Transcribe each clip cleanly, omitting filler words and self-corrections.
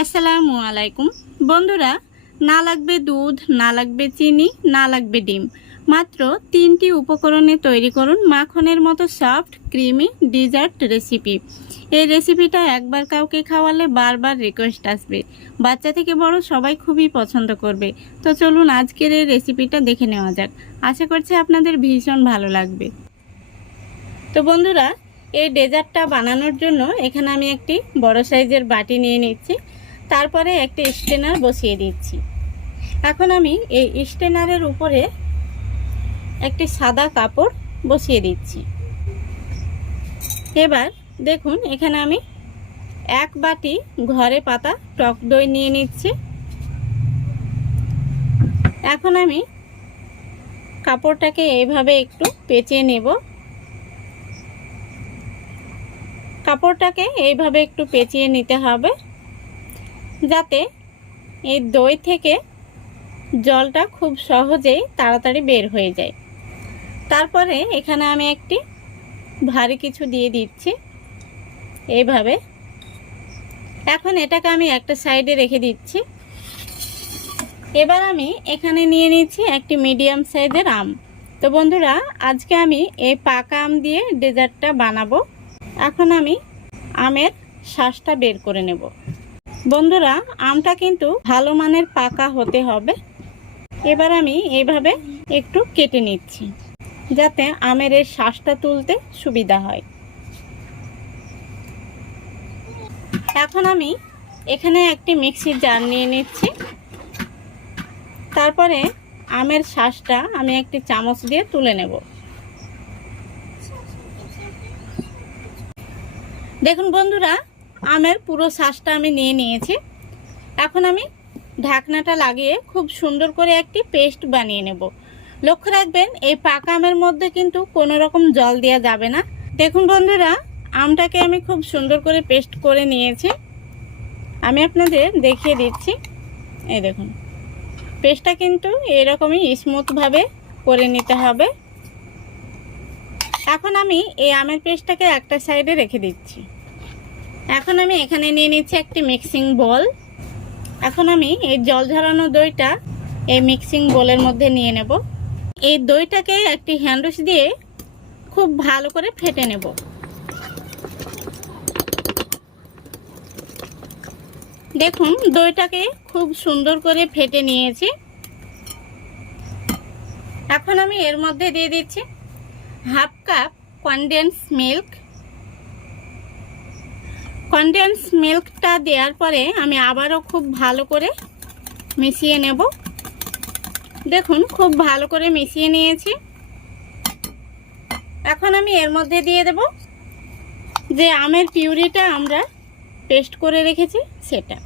আসসালামু আলাইকুম বন্ধুরা, না লাগবে দুধ, না লাগবে চিনি, না লাগবে ডিম, মাত্র 3টি উপকরণে তৈরি করুন মাখনের মতো সফট ক্রিমি ডেজার্ট রেসিপি। এই রেসিপিটা একবার কাউকে খাওয়ালে বারবার রিকোয়েস্ট আসবে, বাচ্চা থেকে বড় সবাই খুবই পছন্দ করবে। তো চলুন আজকের এই রেসিপিটা দেখে নেওয়া যাক। আশা করছি আপনাদের ভীষণ ভালো লাগবে। তো বন্ধুরা, এই ডেজার্টটা বানানোর জন্য এখানে আমি একটি বড় সাইজের বাটি নিয়ে নিচ্ছি, তারপরে একটি স্ট্রেনার বসিয়ে দিচ্ছি। এখন আমি এই স্ট্রেনারের উপরে একটি সাদা কাপড় বসিয়ে দিচ্ছি। এবার দেখুন এখানে আমি 1 বাটি ঘরে পাতা টক দই নিয়ে নিচ্ছি। এখন আমি কাপড়টাকে এইভাবে একটু পেঁচিয়ে নেব। কাপড়টাকে এইভাবে একটু পেঁচিয়ে নিতে হবে যাতে এই দই থেকে জলটা খুব সহজেই তাড়াতাড়ি বের হয়ে যায়। তারপরে এখানে আমি একটি ভারী কিছু দিয়ে দিচ্ছি এইভাবে। এখন এটাকে আমি একটা সাইডে রেখে দিচ্ছি। এবার আমি এখানে নিয়ে নিচ্ছি একটি মিডিয়াম সাইজের আম। তো বন্ধুরা, আজকে আমি এই পাকা আম দিয়ে ডেজার্টটা বানাবো। এখন আমি আমের শাঁসটা বের করে নেব। বন্ধুরা, আমটা কিন্তু ভালো মানের পাকা হতে হবে। এবার আমি এইভাবে একটু কেটে নিচ্ছি যাতে আমের এই শাঁসটা তুলতে সুবিধা হয়। এখন আমি এখানে একটি মিক্সির জার নিয়ে নিচ্ছি। তারপরে আমের শাঁসটা আমি একটি চামচ দিয়ে তুলে নেব। দেখুন বন্ধুরা, আমের পুরো শাঁসটা আমি নিয়ে নিয়েছি। এখন আমি ঢাকনাটা লাগিয়ে খুব সুন্দর করে একটি পেস্ট বানিয়ে নেব। লক্ষ্য রাখবেন, এই পাকা আমের মধ্যে কিন্তু কোনো রকম জল দেওয়া যাবে না। দেখুন বন্ধুরা, আমটাকে আমি খুব সুন্দর করে পেস্ট করে নিয়েছি। আমি আপনাদের দেখিয়ে দিচ্ছি। এই দেখুন, পেস্টটা কিন্তু এরকমই স্মুথভাবে করে নিতে হবে। এখন আমি এই আমের পেস্টটাকে একটা সাইডে রেখে দিচ্ছি। এখন আমি এখানে নিয়ে নিচ্ছি একটি মিক্সিং বোল। এখন আমি এই জল ঝরানো দইটা এই মিক্সিং বোলের মধ্যে নিয়ে নেব। এই দইটাকে একটি হ্যান্ডউইচ দিয়ে খুব ভালো করে ফেটে নেব। দেখুন দইটাকে খুব সুন্দর করে ফেটে নিয়েছি। এখন আমি এর মধ্যে দিয়ে দিচ্ছি 1/2 কাপ কনডেন্স মিল্ক। কনডেন্স মিল্কটা দেওয়ার পরে আমি আবারও খুব ভালো করে মিশিয়ে নেব। দেখুন খুব ভালো করে মিশিয়ে নিয়েছি। এখন আমি এর মধ্যে দিয়ে দেব যে আমের পিউরিটা আমরা পেস্ট করে রেখেছি সেটা।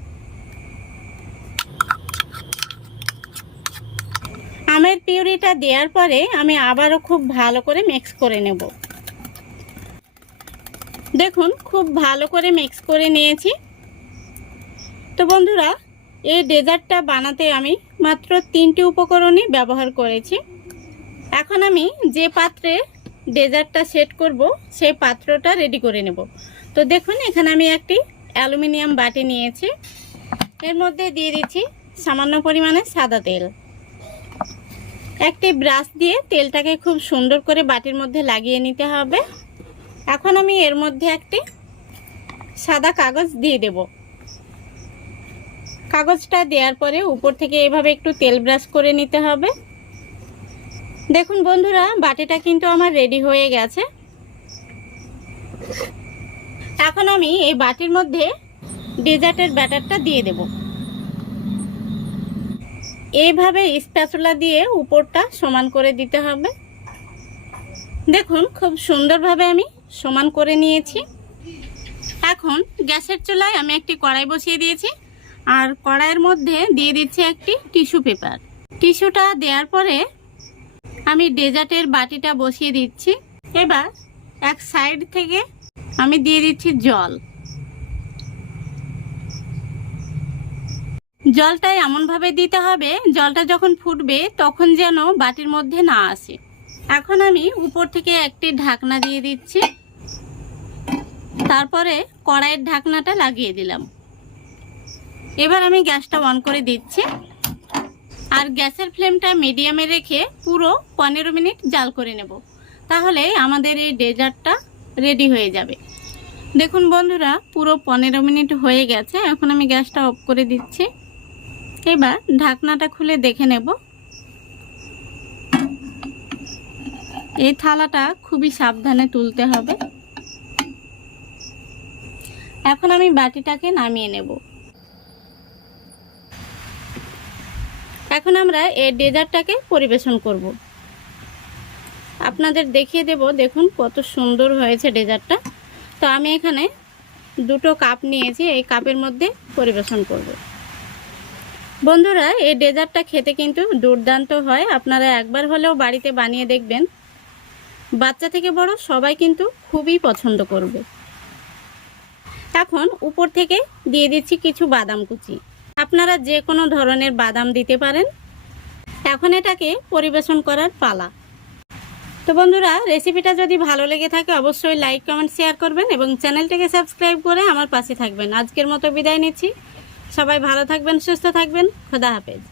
আমের পিউরিটা দেওয়ার পরে আমি আবারও খুব ভালো করে মিক্স করে নেব। দেখুন খুব ভালো করে মিক্স করে নিয়েছি। তো বন্ধুরা, এই ডেজার্টটা বানাতে আমি মাত্র 3টি উপকরণই ব্যবহার করেছি। এখন আমি যে পাত্রে ডেজার্টটা সেট করব সেই পাত্রটা রেডি করে নেব। তো দেখুন এখানে আমি একটি অ্যালুমিনিয়াম বাটি নিয়েছি। এর মধ্যে দিয়ে দিচ্ছি সামান্য পরিমাণে সাদা তেল। একটি ব্রাশ দিয়ে তেলটাকে খুব সুন্দর করে বাটির মধ্যে লাগিয়ে নিতে হবে। এখন আমি এর মধ্যে একটি সাদা কাগজ দিয়ে দেব। কাগজটা দেওয়ার পরে উপর থেকে এভাবে একটু তেল ব্রাশ করে নিতে হবে। দেখুন বন্ধুরা, বাটিটা কিন্তু আমার রেডি হয়ে গেছে। এখন আমি এই বাটির মধ্যে ডেজার্টের ব্যাটারটা দিয়ে দেব। এইভাবে স্প্যাচুলা দিয়ে উপরটা সমান করে দিতে হবে। দেখুন খুব সুন্দরভাবে আমি সমান করে নিয়েছি। এখন গ্যাসের চুলায় আমি একটি কড়াই বসিয়ে দিয়েছি আর কড়াইয়ের মধ্যে দিয়ে দিচ্ছি একটি টিস্যু পেপার। টিস্যুটা দেওয়ার পরে আমি ডেজার্টের বাটিটা বসিয়ে দিচ্ছি। এবার এক সাইড থেকে আমি দিয়ে দিচ্ছি জল। জলটা এমনভাবে দিতে হবে জলটা যখন ফুটবে তখন যেন বাটির মধ্যে না আসে। এখন আমি উপর থেকে একটি ঢাকনা দিয়ে দিচ্ছি। তারপরে কড়াইয়ের ঢাকনাটা লাগিয়ে দিলাম। এবার আমি গ্যাসটা অন করে দিচ্ছি আর গ্যাসের ফ্লেমটা মিডিয়ামে রেখে পুরো 15 মিনিট জাল করে নেব। তাহলে আমাদের এই ডেজার্টটা রেডি হয়ে যাবে। দেখুন বন্ধুরা, পুরো 15 মিনিট হয়ে গেছে। এখন আমি গ্যাসটা অফ করে দিচ্ছি। এবার ঢাকনাটা খুলে দেখে নেব। এই থালাটা খুবই সাবধানে তুলতে হবে। এখন আমি বাটিটাকে নামিয়ে নেব। এখন আমরা এই ডেজার্টটাকে পরিবেশন করব। আপনাদের দেখিয়ে দেব। দেখুন কত সুন্দর হয়েছে ডেজার্টটা। তো আমি এখানে 2টো কাপ নিয়েছি, এই কাপের মধ্যে পরিবেশন করব। বন্ধুরা, এই ডেজার্টটা খেতে কিন্তু দুর্দান্ত হয়। আপনারা একবার হলেও বাড়িতে বানিয়ে দেখবেন। বাচ্চা থেকে বড় সবাই কিন্তু খুবই পছন্দ করবে। এখন উপর থেকে দিয়ে দিচ্ছি কিছু বাদাম কুচি। আপনারা যে কোনো ধরনের বাদাম দিতে পারেন। এখন এটাকে পরিবেশন করার পালা। তো বন্ধুরা, রেসিপিটা যদি ভালো লেগে থাকে অবশ্যই লাইক, কমেন্ট, শেয়ার করবেন এবং চ্যানেলটাকে সাবস্ক্রাইব করে আমার পাশে থাকবেন। আজকের মতো বিদায় নিচ্ছি। সবাই ভালো থাকবেন, সুস্থ থাকবেন। খোদা হাফেজ।